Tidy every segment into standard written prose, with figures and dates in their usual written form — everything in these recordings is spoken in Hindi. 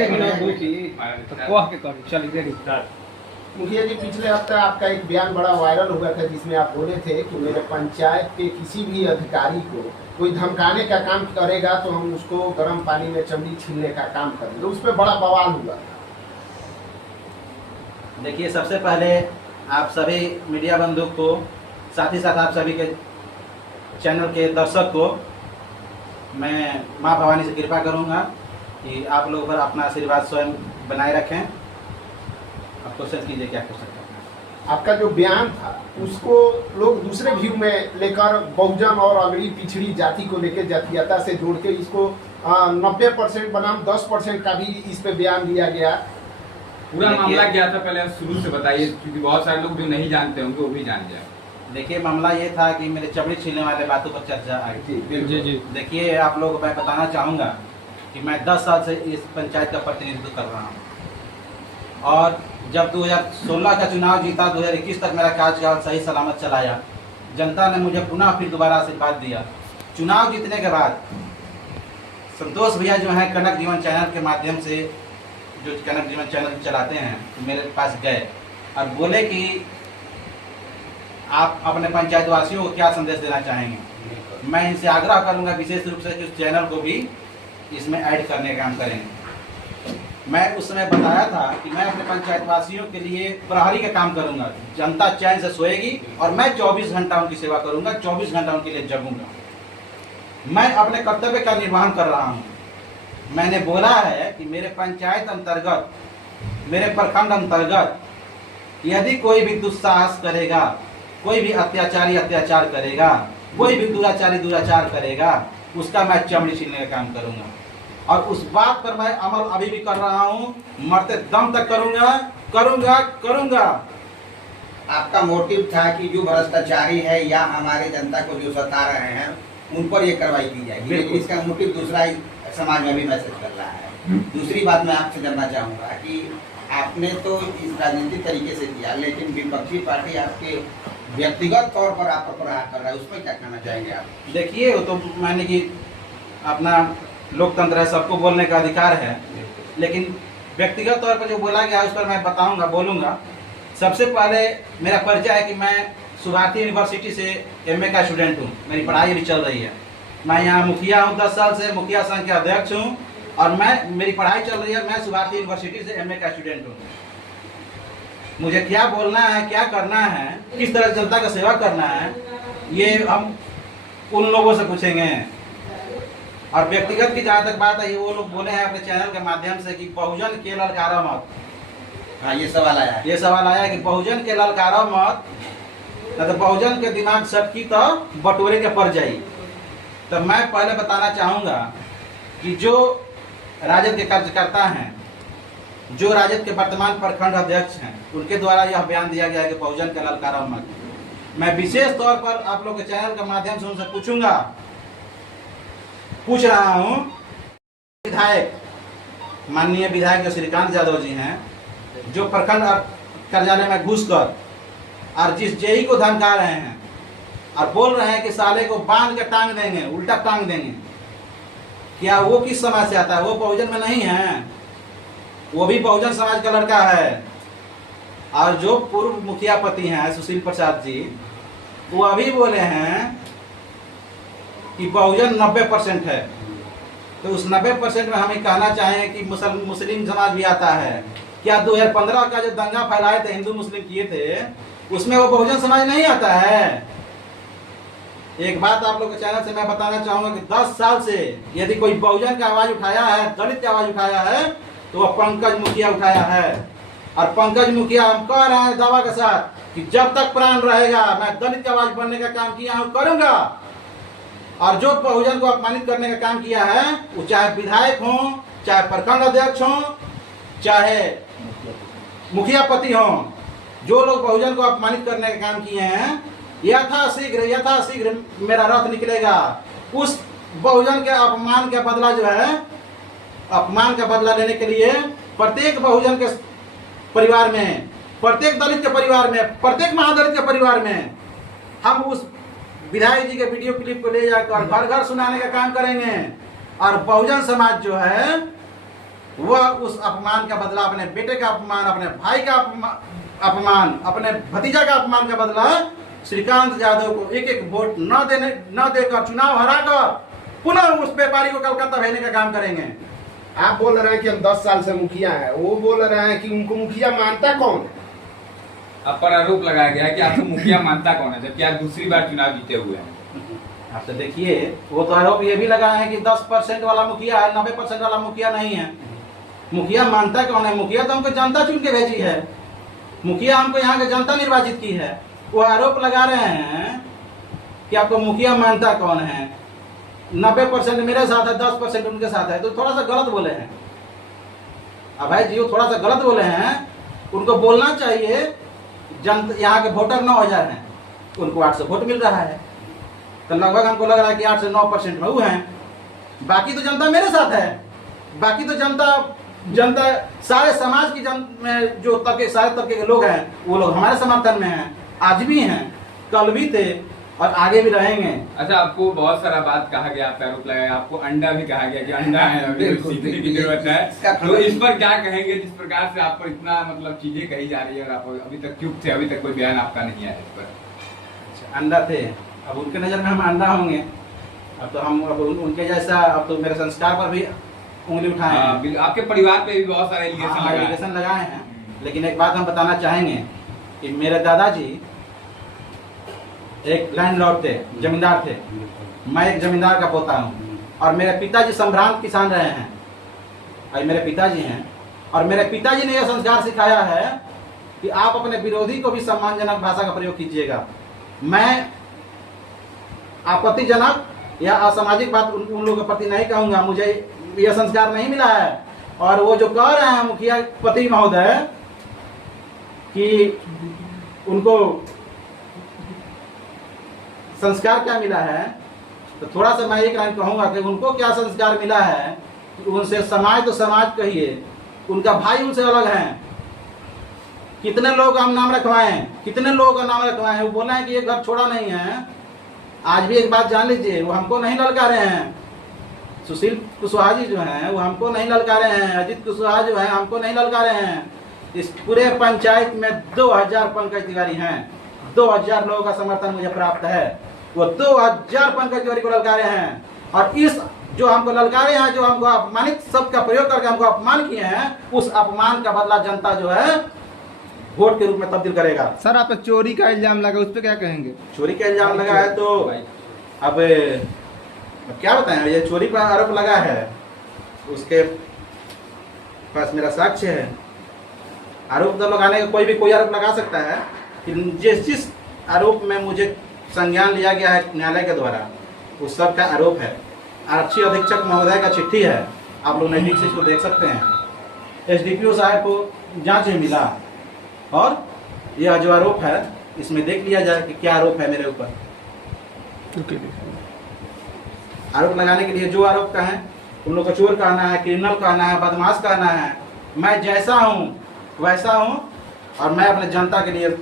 मुखिया जी, पिछले हफ्ते आपका एक बयान बड़ा वायरल हुआ था जिसमें आप बोले थे कि मेरे पंचायत के किसी भी अधिकारी को कोई धमकाने का काम करेगा तो हम उसको गर्म पानी में चमड़ी छीलने का काम करेंगे। उस पर बड़ा बवाल हुआ। देखिए, सबसे पहले आप सभी मीडिया बंधु को, साथ ही साथ आप सभी के चैनल के दर्शक को मैं माँ भवानी से कृपा करूँगा कि आप लोगों पर अपना आशीर्वाद स्वयं बनाए रखें। आप क्वेश्चन कीजिए, क्या क्वेश्चन करना है? आपका जो बयान था उसको लोग दूसरे व्यू में लेकर बहुजन और अगड़ी पिछड़ी जाति को लेकर जातीयता से जोड़ के इसको 90% बनाम 10% का भी इस पे बयान दिया गया। पूरा मामला क्या था पहले शुरू से बताइए, क्योंकि बहुत सारे लोग जो नहीं जानते होंगे वो भी जान जाए। देखिए, मामला ये था कि मेरे चमड़ी छीलने वाले बातों पर चर्चा आई थी। जी। देखिए, आप लोगों को मैं बताना चाहूँगा कि मैं 10 साल से इस पंचायत का प्रतिनिधित्व कर रहा हूँ और जब 2016 का चुनाव जीता, 2021 तक मेरा कार्यकाल सही सलामत चलाया। जनता ने मुझे पुनः फिर दोबारा आशीर्वाद दिया। चुनाव जीतने के बाद संतोष भैया जो हैं कनक जीवन चैनल के माध्यम से, जो कनक जीवन चैनल चलाते हैं, मेरे पास गए और बोले कि आप अपने पंचायत वासियों को क्या संदेश देना चाहेंगे। मैं इनसे आग्रह करूंगा विशेष रूप से कि उस चैनल को भी इसमें ऐड करने का काम करेंगे। मैं उस समय बताया था कि मैं अपने पंचायत वासियों के लिए प्रहरी का काम करूंगा। जनता चैन से सोएगी और मैं 24 घंटा उनकी सेवा करूंगा, 24 घंटा उनके लिए जगूंगा। मैं अपने कर्तव्य का निर्वहन कर रहा हूं। मैंने बोला है कि मेरे पंचायत अंतर्गत, मेरे प्रखंड अंतर्गत यदि कोई भी दुस्साहस करेगा, कोई भी अत्याचारी अत्याचार करेगा, कोई भी दुराचारी दुराचार करेगा, उसका मैं चमड़ी छीलने का काम करूंगा। और उस बात पर मैं अमल अभी भी कर रहा हूं, मरते दम तक करूंगा। आपका मोटिव था कि जो भ्रष्टाचारी है या हमारे जनता को जो सता रहे हैं उन पर ये कार्रवाई की जाएगी, लेकिन इसका मोटिव दूसरा ही समाज में भी मैसेज कर रहा है। दूसरी बात मैं आपसे जानना चाहूँगा कि आपने तो इस राजनीतिक तरीके से किया, लेकिन विपक्षी पार्टी आपके व्यक्तिगत तौर पर आप पर प्रहार कर रहा है, उसमें क्या कहना चाहेंगे आप? देखिए, वो तो मैंने कि अपना लोकतंत्र है, सबको बोलने का अधिकार है, लेकिन व्यक्तिगत तौर पर जो बोला गया उस पर मैं बोलूँगा। सबसे पहले मेरा परिचय है कि मैं सुभारती यूनिवर्सिटी से MA का स्टूडेंट हूँ। मेरी पढ़ाई भी चल रही है। मैं यहाँ मुखिया हूँ, 10 साल से मुखिया संघ के अध्यक्ष हूँ और मेरी पढ़ाई चल रही है। मैं सुभारती यूनिवर्सिटी से MA का स्टूडेंट हूँ। मुझे क्या बोलना है, क्या करना है, किस तरह जनता का सेवा करना है, ये हम उन लोगों से पूछेंगे। और व्यक्तिगत की जहाँ तक बात है, ये वो लोग बोले हैं अपने चैनल के माध्यम से कि बहुजन के ललकारा मत। हाँ, ये सवाल आया कि बहुजन के ललकारा मत, न तो बहुजन के दिमाग सबकी तो बटोरे के पड़ जाई। तो मैं पहले बताना चाहूँगा कि जो राजद के कार्यकर्ता हैं, जो राजद के वर्तमान प्रखंड अध्यक्ष हैं, उनके द्वारा यह बयान दिया गया है कि बहुजन के ललकारा मत। मैं विशेष तौर पर आप लोग के चैनल के माध्यम से उनसे पूछ रहा हूँ, विधायक, माननीय विधायक जो श्रीकांत यादव जी हैं, जो प्रखंड कार्यालय में घुसकर और जिस जेई को धमका रहे हैं और बोल रहे हैं कि साले को बांध के टांग देंगे, उल्टा टांग देंगे, क्या वो किस समाज से आता है? वो बहुजन में नहीं है, वो भी बहुजन समाज का लड़का है। और जो पूर्व मुखिया पति हैं सुशील प्रसाद जी, वो अभी बोले हैं कि बहुजन 90% है। तो उस 90% में हमें कहना चाहें कि मुस्लिम समाज भी आता है। क्या 2015 का जो दंगा फैलाए थे, हिंदू मुस्लिम किए थे, उसमें वो बहुजन समाज नहीं आता है? एक बात आप लोग के चैनल से मैं बताना चाहूँगा कि 10 साल से यदि कोई बहुजन का आवाज़ उठाया है, दलित का आवाज़ उठाया है, तो वह पंकज मुखिया उठाया है। और पंकज मुखिया, हम कह रहे हैं दावा के साथ कि जब तक प्राण रहेगा मैं दलित की आवाज़ बनने का काम किया हूँ, करूँगा। और जो बहुजन को अपमानित करने का काम किया है, वो चाहे विधायक हो, चाहे प्रखंड अध्यक्ष हो, चाहे मुखिया पति हो, जो लोग बहुजन को अपमानित करने का काम किए हैं, यथाशीघ्र मेरा रथ निकलेगा। उस बहुजन के अपमान का बदला जो है, अपमान का बदला लेने के लिए प्रत्येक बहुजन के परिवार में, प्रत्येक दलित के परिवार में, प्रत्येक महादलित के परिवार में हम उस विधायक जी के वीडियो क्लिप को ले जाकर घर घर सुनाने का काम करेंगे। और बहुजन समाज जो है वह उस अपमान का बदला, अपने बेटे का अपमान, अपने भाई का अपमान, अपने भतीजा का अपमान का बदला श्रीकांत यादव को एक एक वोट न देकर चुनाव हराकर पुनः उस व्यापारी को कलकत्ता भेजने का काम करेंगे। आप बोल रहे हैं कि हम 10 साल से मुखिया हैं, वो बोल रहे हैं कि उनको मुखिया मानता कौन है? आप पर आरोप लगाया गया है कि आपको मुखिया मानता कौन है, जबकि आप दूसरी बार चुनाव जीते हुए हैं। आप तो देखिए, वो तो आरोप ये भी लगाए हैं कि 10% वाला मुखिया है, 90% वाला मुखिया नहीं है। मुखिया मानता कौन है? मुखिया तो हमको जनता चुन के भेजी है, मुखिया हमको यहाँ की जनता निर्वाचित की है। वो आरोप लगा रहे हैं कि आपको मुखिया मानता कौन है, 90% मेरे साथ है, 10% उनके साथ है, तो थोड़ा सा गलत बोले हैं। अब भाई जी वो थोड़ा सा गलत बोले हैं, उनको बोलना चाहिए जनता, यहाँ के वोटर 9000 हैं, उनको 800 वोट मिल रहा है, तो लगभग हमको लग रहा है कि 8 से 9% में वो हैं। बाकी तो जनता मेरे साथ है, बाकी तो जनता सारे समाज की में जो तबके, सारे तबके के लोग हैं, वो लोग हमारे समर्थन में हैं, आज भी हैं, कल भी थे और आगे भी रहेंगे। अच्छा, आपको बहुत सारा बात कहा गया, आप आरोप लगाया, आपको अंडा भी कहा गया कि अंडा है, अभी सीखने की जरूरत है, तो इस पर क्या कहेंगे? जिस प्रकार से आप पर इतना मतलब चीजें कही जा रही है और आप अभी तक चुप थे, अभी तक कोई बयान आपका नहीं आया इस पर। अच्छा, अंडा थे, अब उनके नजर में हम अंडा होंगे, अब तो हम अब उनके जैसा, अब तो मेरे संस्कार पर भी उंगली उठाए हैं। आपके परिवार पे भी बहुत सारे एलिगेशन लगाए हैं। लेकिन एक बात हम बताना चाहेंगे कि मेरे दादाजी एक लैंडलॉर्ड थे, जमींदार थे, मैं एक जमींदार का पोता हूँ, और मेरे पिताजी संभ्रांत किसान रहे हैं, और मेरे पिताजी हैं, और मेरे पिताजी ने यह संस्कार सिखाया है कि आप अपने विरोधी को भी सम्मानजनक भाषा का प्रयोग कीजिएगा। मैं आपत्तिजनक या असामाजिक बात उन लोगों के प्रति नहीं कहूँगा, मुझे यह संस्कार नहीं मिला है। और वो जो कह रहे हैं मुखिया पति महोदय कि उनको संस्कार क्या मिला है, तो थोड़ा सा मैं एक लाइन कहूँगा कि उनको क्या संस्कार मिला है, उनसे समाज तो समाज कहिए, उनका भाई उनसे अलग हैं। कितने लोग हम नाम रखवाएं, कितने लोगों का नाम रखवाएं, वो बोला है कि ये घर छोड़ा नहीं है। आज भी एक बात जान लीजिए, वो हमको नहीं ललकारे हैं, सुशील कुशवाहा जी जो हैं वो हमको नहीं ललकारे हैं, अजीत कुशवाहा जो है हमको नहीं ललकारे हैं। इस पूरे पंचायत में 2000 पंकज तिवारी हैं, 2000 लोगों का समर्थन मुझे प्राप्त है, वो 2000 पंकज तिवारी को ललकारे हैं। और इस जो हमको ललकारे हैं, जो हमको अपमानित शब्द का प्रयोग करके हमको अपमान किए हैं, उस अपमान का बदला जनता जो है वोट के रूप में तब्दील करेगा। सर, आप चोरी का इल्जाम लगा, उस पर क्या कहेंगे? चोरी का इल्जाम लगा है तो अब क्या बताएं, ये चोरी पर आरोप लगा है, उसके पास मेरा साक्ष्य है। आरोप तो लगाने का कोई आरोप लगा सकता है, कि जिस आरोप में मुझे संज्ञान लिया गया है न्यायालय के द्वारा, उस सब का आरोप है। आरक्षी अधीक्षक महोदय का चिट्ठी है, आप लोग नजदीक से इसको देख सकते हैं। एसडीपीओ साहब को जांच में मिला, और यह जो आरोप है इसमें देख लिया जाए कि क्या आरोप है मेरे ऊपर। आरोप लगाने के लिए जो आरोप का है, उन लोग को चोर कहना है, क्रिमिनल कहना है, बदमाश कहना है। मैं जैसा हूँ वैसा हूँ, और मैं अपने जनता के लिए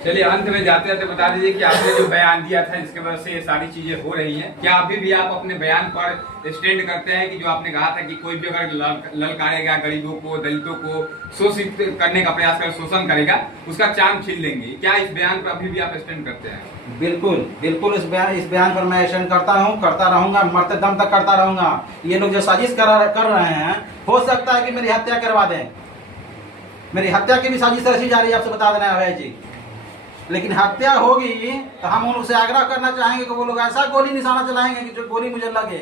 चलिए अंत में जाते जाते बता दीजिए कि आपने जो बयान दिया था जिसके वजह से ये सारी चीजें हो रही हैं, क्या अभी भी आप अपने बयान पर स्टैंड करते हैं कि जो आपने कहा था कि कोई भी अगर ललकारेगा गरीबों को, दलितों को शोषित करने का प्रयास कर, शोषण करेगा, उसका चांद छीन लेंगे? क्या इस बयान पर अभी भी आप स्टैंड करते हैं? बिल्कुल बिल्कुल, इस बयान पर मैं स्टैंड करता हूँ, करता रहूंगा, मरते दम तक करता रहूंगा। ये लोग जो साजिश कर रहे हैं, हो सकता है कि मेरी हत्या करवा दें, मेरी हत्या की भी साजिश रची जा रही है, आपसे बता देना है जी। लेकिन हत्या होगी तो हम उनसे आग्रह करना चाहेंगे कि वो लोग ऐसा गोली निशाना चलाएंगे कि जो गोली मुझे लगे।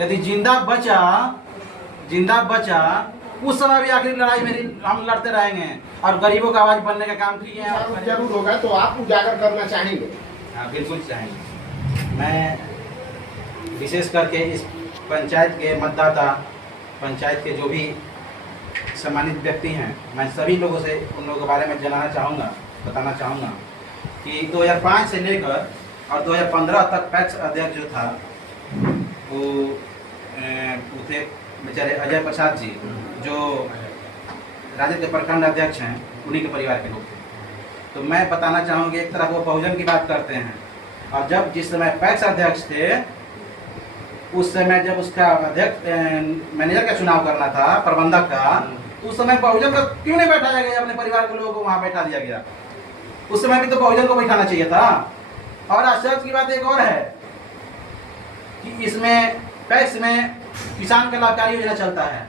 यदि जिंदा बचा उस समय भी आखिरी लड़ाई मेरी हम लड़ते रहेंगे, और गरीबों का आवाज बनने का काम किए हैं। जरूर होगा, तो आप उजागर करना चाहेंगे? हाँ बिल्कुल चाहेंगे। मैं विशेष करके इस पंचायत के मतदाता, पंचायत के जो भी सम्मानित व्यक्ति हैं, मैं सभी लोगों से उन लोगों के बारे में बताना चाहूँगा कि 2005 से लेकर और 2015 तक पैक्स अध्यक्ष जो था वो थे बेचारे अजय प्रसाद जी, जो राजद के प्रखंड अध्यक्ष हैं, उन्हीं के परिवार के लोग थे। तो मैं बताना चाहूँगी, एक तरफ वो बहुजन की बात करते हैं, और जब जिस समय पैक्स अध्यक्ष थे उस समय जब उसका अध्यक्ष मैनेजर का चुनाव करना था, प्रबंधक का, उस समय बहुजन का क्यों नहीं बैठाया गया? अपने परिवार के लोगों को वहाँ बैठा दिया गया। उस समय भी तो बहुजन को बैठाना चाहिए था। और आश्चर्य की बात एक और है कि इसमें पैक्स में किसान का लाभकारी योजना चलता है,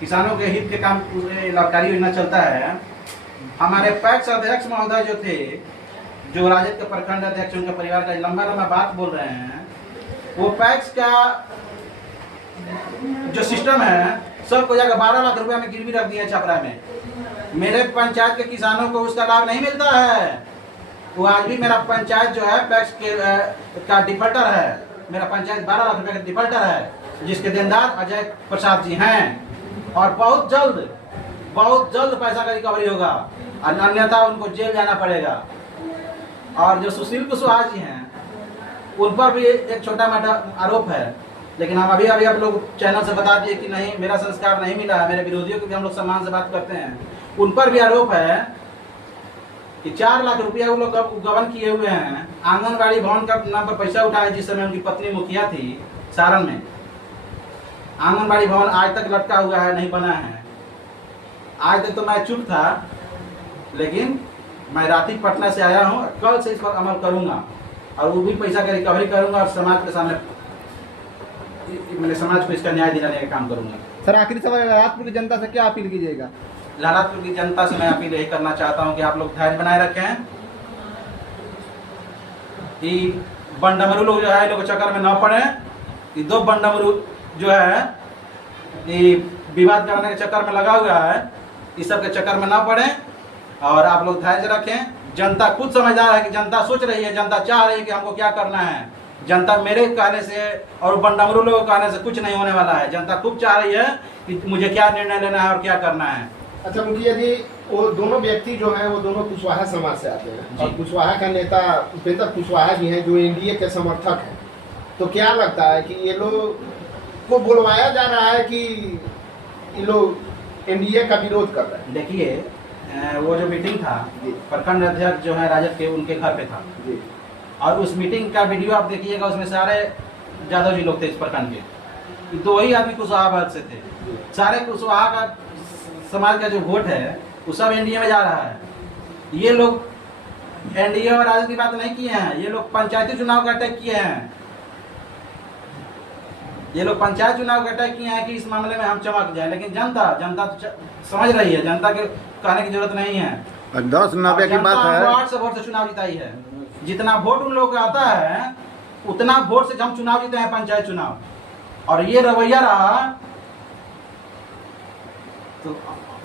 किसानों के हित के काम लाभकारी योजना चलता है। हमारे पैक्स अध्यक्ष महोदय जो थे, जो राजद के प्रखंड अध्यक्ष, उनके परिवार का लंबा लंबा बात बोल रहे हैं, वो पैक्स का जो सिस्टम है सबको जाकर 12 लाख रुपया में गिरवी रख दिया छपरा में। मेरे पंचायत के किसानों को उसका लाभ नहीं मिलता है। वो आज भी मेरा पंचायत जो है पैक्स के का डिफॉल्टर है। मेरा पंचायत 12 लाख रुपए का डिफॉल्टर है, जिसके देनदार अजय प्रसाद जी हैं। और बहुत जल्द पैसा का रिकवरी होगा, अन्यथा उनको जेल जाना पड़ेगा। और जो सुशील कुशवाहा जी हैं, उन पर भी एक छोटा मोटा आरोप है, लेकिन हम अभी आप लोग चैनल से बता दिए कि नहीं, मेरा संस्कार नहीं मिला है। मेरे विरोधियों को भी हम लोग सम्मान से बात करते हैं। उन पर भी आरोप है कि 4 लाख रुपया वो लोग गबन किए हुए हैं। आंगनबाड़ी भवन का नाम पर पैसा उठाए, जिस समय उनकी पत्नी मुखिया थी सारण में। आंगनबाड़ी भवन आज तक लटका हुआ है, नहीं बना है। आज तक तो मैं चुप था, लेकिन मैं राती पटना से आया हूँ, कल से इस पर अमल करूंगा और वो भी पैसा का रिकवरी करूंगा और समाज के सामने, मैंने समाज को इसका न्याय दिलाने का काम करूंगा। सर, आखिरी सवाल, लहराजपुर की जनता से क्या अपील कीजिएगा? लहराजपुर की जनता से मैं अपील यही करना चाहता हूं कि आप लोग धैर्य बनाए रखें, कि बंडमरू लोग जो है लोग चक्कर में न पड़े। कि 2 बंडमरू जो है ये विवाद करने के चक्कर में लगा हुआ है, इस सब के चक्कर में न पड़े और आप लोग धैर्य रखें। जनता खुद समझदार है कि जनता सोच रही है, जनता चाह रही है कि हमको क्या करना है। जनता मेरे कहने से और बंडमरू लोगों के कहने से कुछ नहीं होने वाला है। जनता खूब चाह रही है कि मुझे क्या निर्णय लेना है और क्या करना है। अच्छा मुखिया जी, वो दोनों व्यक्ति जो हैं वो दोनों कुशवाहा समाज से आते हैं और कुशवाहा का नेता उपेंद्र कुशवाहा जी हैं, जो एनडीए के समर्थक हैं। तो क्या लगता है कि ये लोग को बुलवाया जा रहा है कि ये लोग एनडीए का विरोध कर रहे हैं? देखिए, वो जो मीटिंग था, प्रखंड अध्यक्ष जो है राजद के, उनके घर पे था जी। और उस मीटिंग का वीडियो आप देखिएगा, उसमें सारे यादव जी लोग थे इस प्रखंड के। 2 ही आदमी कुशवाहा से थे। सारे कुशवाहा का समाज का जो वोट है वो सब एनडीए में जा रहा है। ये लोग एनडीए और राजद की बात नहीं किए हैं, ये लोग पंचायती चुनाव का अटैक किए हैं। ये लोग पंचायत चुनाव का अटैक किए हैं कि इस मामले में हम चमक जाए, लेकिन जनता तो समझ रही है। जनता के कहने की जरूरत नहीं है। 10-90 की बात है। 8 से वोट से चुनाव जिताई है। जितना वोट उन लोगों का आता है उतना वोट से हम चुनाव जीते हैं, पंचायत चुनाव। और ये रवैया रहा तो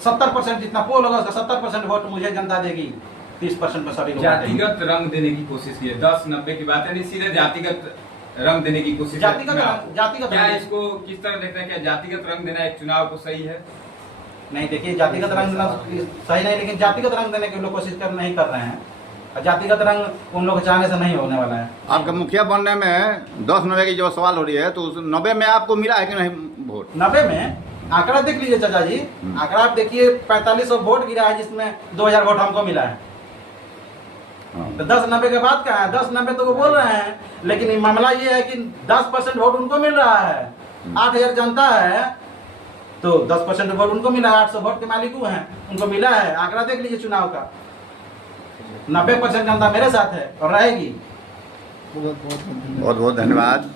70% जितना पोल होगा उसका 70% वोट मुझे जनता देगी, 30% पर सभी लोग जातिगत रंग देने की कोशिश की है। 10-90 की बात है, नहीं, सीधे जातिगत रंग देने की कोशिश। जातिगत क्या इसको किस तरह देखते हैं? क्या जातिगत रंग देना एक चुनाव को सही है? नहीं, देखिए, जातिगत रंग देना सही नहीं, लेकिन जातिगत रंग देने के लोग कोशिश नहीं कर रहे हैं। जातिगत रंग उन लोग चाहने से नहीं होने वाला है। आपका मुखिया बनने में 10-90 की जो सवाल हो रही है, तो उस 90 में आपको मिला है कि नहीं वोट? 90 में आंकड़ा देख लीजिए चाचा जी, आंकड़ा आप देखिए, 4500 वोट गिरा है, जिसमें 2000 वोट हमको मिला है। तो 10-90 के बाद क्या है? 10-90 तो वो बोल रहे हैं, लेकिन मामला ये है कि 10% वोट उनको मिल रहा है। 8000 जनता है तो 10% वोट उनको मिला है। 800 वोट के मालिक वो हैं, उनको मिला है। आंकड़ा देख लीजिए चुनाव का, 90% जनता मेरे साथ है और रहेगी। बहुत बहुत धन्यवाद।